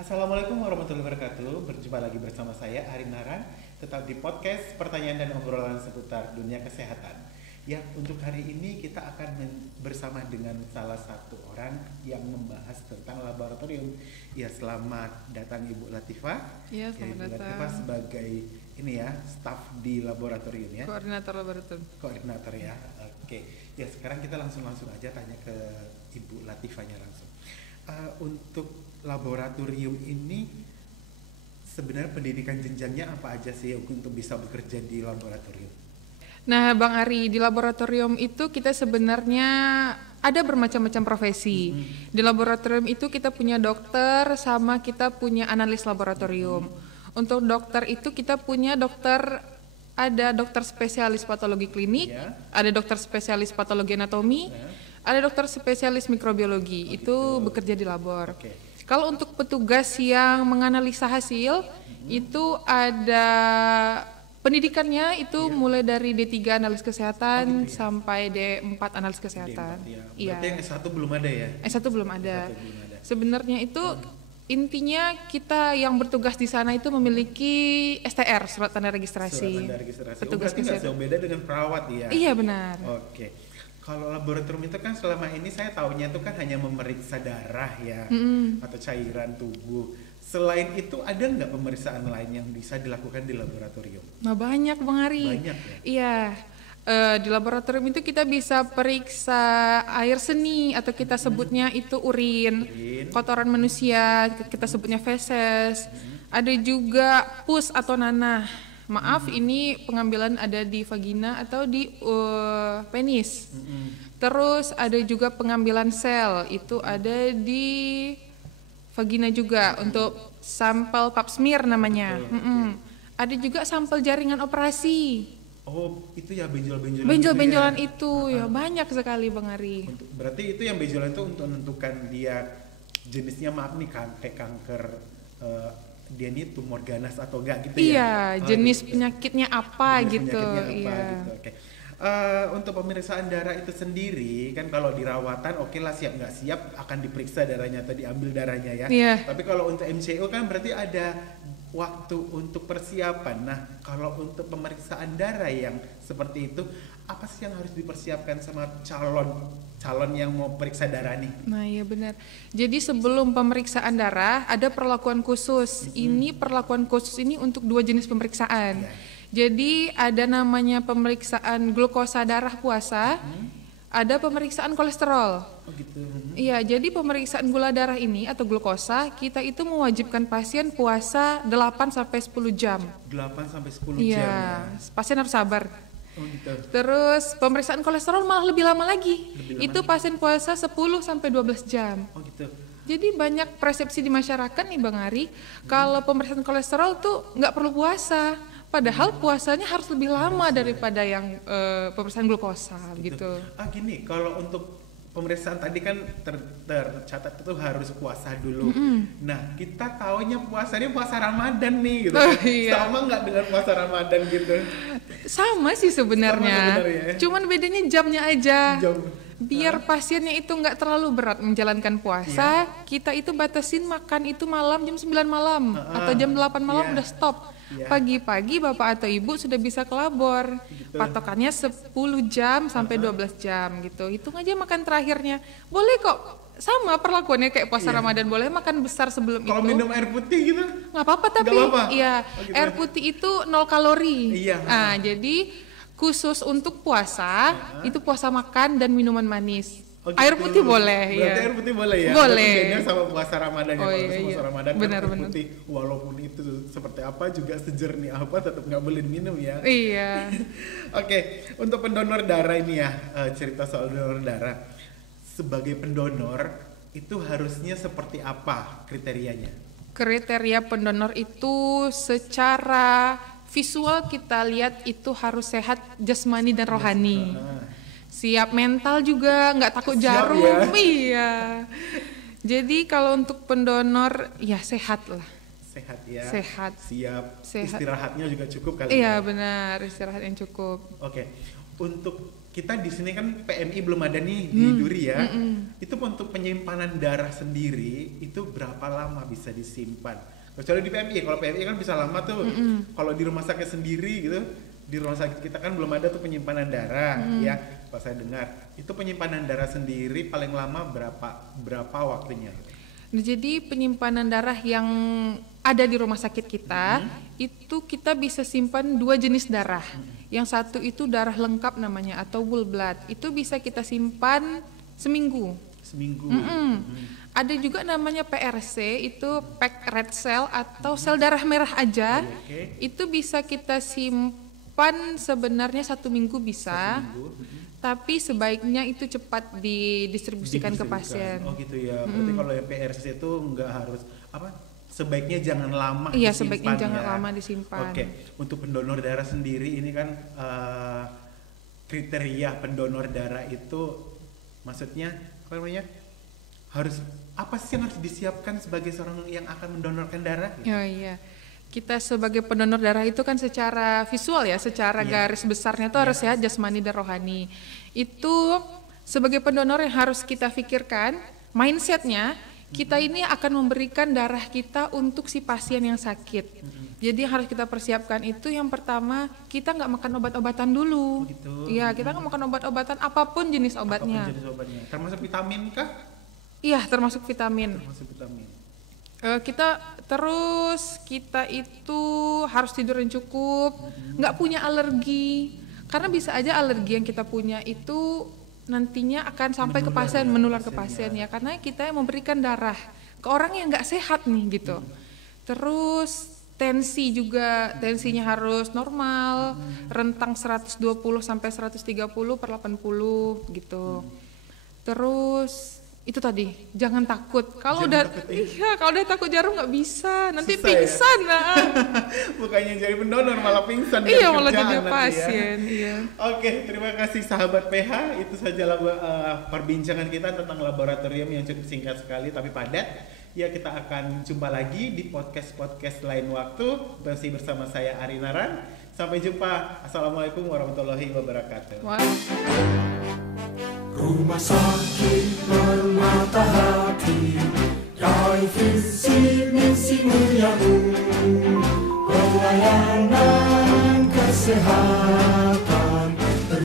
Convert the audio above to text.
Assalamualaikum warahmatullahi wabarakatuh. Berjumpa lagi bersama saya Arin Naran, tetap di podcast pertanyaan dan obrolan seputar dunia kesehatan. Ya, untuk hari ini kita akan bersama dengan salah satu orang yang membahas tentang laboratorium. Ya, selamat datang Ibu Latifah. Ya, selamat Ibu datang. Latifah sebagai staf di laboratorium ya. Koordinator laboratorium. Koordinator ya. Oke. Ya, sekarang kita langsung aja tanya ke Ibu Latifahnya langsung. Untuk laboratorium ini sebenarnya pendidikan jenjangnya apa aja sih untuk bisa bekerja di laboratorium? Nah, Bang Ari, di laboratorium itu kita sebenarnya ada bermacam-macam profesi. Di laboratorium itu kita punya dokter sama kita punya analis laboratorium. Untuk dokter itu kita punya ada dokter spesialis patologi klinik, ada dokter spesialis patologi anatomi, ada dokter spesialis mikrobiologi. Itu bekerja di labor. Kalau untuk petugas yang menganalisa hasil, itu ada pendidikannya itu mulai dari D3 analis kesehatan sampai D4 analis kesehatan. Iya. Berarti yang S1 belum ada ya? S1 belum ada. Sebenarnya itu intinya kita yang bertugas di sana itu memiliki STR, surat tanda registrasi. Petugas berarti nggak jauh beda dengan perawat ya? Iya, benar. Oke. Kalau laboratorium itu kan selama ini saya taunya itu kan hanya memeriksa darah ya, atau cairan tubuh. Selain itu ada nggak pemeriksaan lain yang bisa dilakukan di laboratorium? Nah, banyak Bang Ari. Banyak ya? Iya. Di laboratorium itu kita bisa periksa air seni atau kita sebutnya itu urin. Kotoran manusia kita sebutnya feses. Ada juga pus atau nanah. Maaf, ini pengambilan ada di vagina atau di penis. Terus ada juga pengambilan sel, itu ada di vagina juga untuk sampel pap smear namanya. Ada juga sampel jaringan operasi. Oh, itu ya benjol-benjolan. Benjol-benjolan itu ya banyak sekali Bang Ari. Berarti itu yang benjolan itu untuk menentukan dia jenisnya, maaf nih, kayak kanker, dia ini tumor ganas atau enggak gitu ya? Iya, jenis penyakitnya apa gitu. Oke. Untuk pemeriksaan darah itu sendiri kan kalau dirawatan oke lah, siap nggak siap akan diperiksa darahnya atau diambil darahnya ya. Tapi kalau untuk MCO kan berarti ada waktu untuk persiapan. Nah, kalau untuk pemeriksaan darah yang seperti itu, apa sih yang harus dipersiapkan sama calon yang mau periksa darah nih? Nah, iya benar. Jadi sebelum pemeriksaan darah ada perlakuan khusus. Ini perlakuan khusus ini untuk 2 jenis pemeriksaan. Jadi ada namanya pemeriksaan glukosa darah puasa, ada pemeriksaan kolesterol. Oh gitu. Iya, jadi pemeriksaan gula darah ini atau glukosa kita itu mewajibkan pasien puasa 8 sampai 10 jam. 8 sampai 10 jam. Iya, pasien harus sabar. Oh gitu. Terus pemeriksaan kolesterol malah lebih lama lagi. Itu pasien puasa 10 sampai 12 jam. Oh gitu. Jadi banyak persepsi di masyarakat nih Bang Ari, kalau pemeriksaan kolesterol tuh nggak perlu puasa. Padahal puasanya harus lebih lama daripada yang pemeriksaan glukosa gitu. Gini, kalau untuk pemeriksaan tadi kan tercatat itu harus puasa dulu. Nah, kita taunya puasanya puasa Ramadan nih gitu. Sama nggak dengan puasa Ramadan gitu? Sama sih sebenarnya. Cuman bedanya jamnya aja. Biar pasiennya itu nggak terlalu berat menjalankan puasa, kita itu batasin makan itu malam jam 9 malam atau jam 8 malam udah stop. Pagi-pagi Bapak atau Ibu sudah bisa ke labor. Patokannya 10 jam sampai 12 jam gitu. Hitung aja makan terakhirnya. Boleh kok. Sama perlakuannya kayak puasa Ramadan, boleh makan besar sebelum itu. Kalau minum air putih gitu? Nggak apa-apa, tapi iya, air putih itu 0 kalori. Nah, jadi khusus untuk puasa, itu puasa makan dan minuman manis. Oh, gitu. Air putih boleh. Berarti air putih boleh ya? Boleh. Bedanya sama puasa Ramadan ya. Puasa Ramadan benar, air putih walaupun itu seperti apa juga sejernih apa tetap nggak boleh minum ya. Iya. Oke, untuk pendonor darah ini ya, cerita soal donor darah. Sebagai pendonor itu harusnya seperti apa kriterianya? Kriteria pendonor itu secara visual kita lihat itu harus sehat jasmani dan rohani. Siap mental juga, nggak takut jarum. Iya. Jadi kalau untuk pendonor ya sehat lah. Sehat ya. Sehat. Siap. Sehat. Istirahatnya juga cukup kali iya, ya. benar, istirahat yang cukup. Oke. Untuk kita di sini kan PMI belum ada nih di Duri ya. Itu untuk penyimpanan darah sendiri itu berapa lama bisa disimpan? Kecuali di PMI, kalau PMI kan bisa lama tuh. Kalau di rumah sakit sendiri gitu, di rumah sakit kita kan belum ada tuh penyimpanan darah ya. Kalau saya dengar, itu penyimpanan darah sendiri paling lama berapa waktunya? Jadi penyimpanan darah yang ada di rumah sakit kita itu kita bisa simpan 2 jenis darah. Yang satu itu darah lengkap namanya atau whole blood. Itu bisa kita simpan seminggu. Ada juga namanya PRC, itu packed red cell atau sel darah merah aja. Itu bisa kita simpan sebenarnya 1 minggu bisa. Tapi sebaiknya itu cepat didistribusikan ke pasien. Oh gitu ya. Berarti kalau yang PRC itu nggak harus sebaiknya jangan lama disimpan. Iya, disimpan, sebaiknya jangan lama disimpan. Oke. Untuk pendonor darah sendiri ini kan kriteria pendonor darah itu maksudnya apa namanya? Apa sih yang harus disiapkan sebagai seorang yang akan mendonorkan darah? Gitu? Oh iya. Kita sebagai pendonor darah itu kan secara visual ya, secara garis besarnya itu harus sehat jasmani dan rohani. Itu sebagai pendonor yang harus kita pikirkan, mindsetnya kita ini akan memberikan darah kita untuk si pasien yang sakit. Jadi harus kita persiapkan itu yang pertama, kita nggak makan obat-obatan dulu. Iya, kita nggak makan obat-obatan apapun jenis obatnya. Termasuk vitamin kah? Iya, termasuk vitamin. Kita itu harus tidur yang cukup, nggak punya alergi, karena bisa aja alergi yang kita punya itu nantinya akan sampai ke pasien, menular ke pasien ya, karena kita yang memberikan darah ke orang yang nggak sehat nih gitu. Terus tensi juga, tensinya harus normal, rentang 120 sampai 130/80 gitu. Terus itu tadi, jangan takut. Kalau udah takut jarum nggak bisa, nanti susah pingsan ya? Bukannya jadi pendonor malah pingsan. Iya, malah jadi pasien. Ya. Iya. Oke, terima kasih sahabat PH. Itu saja perbincangan kita tentang laboratorium yang cukup singkat sekali tapi padat. Ya, kita akan jumpa lagi di podcast lain waktu. Masih bersama saya Ari Naran. Sampai jumpa. Assalamualaikum warahmatullahi wabarakatuh. Rumah sakit Permata Hati, Yai visi misi muliamu, pelayanan kesehatan.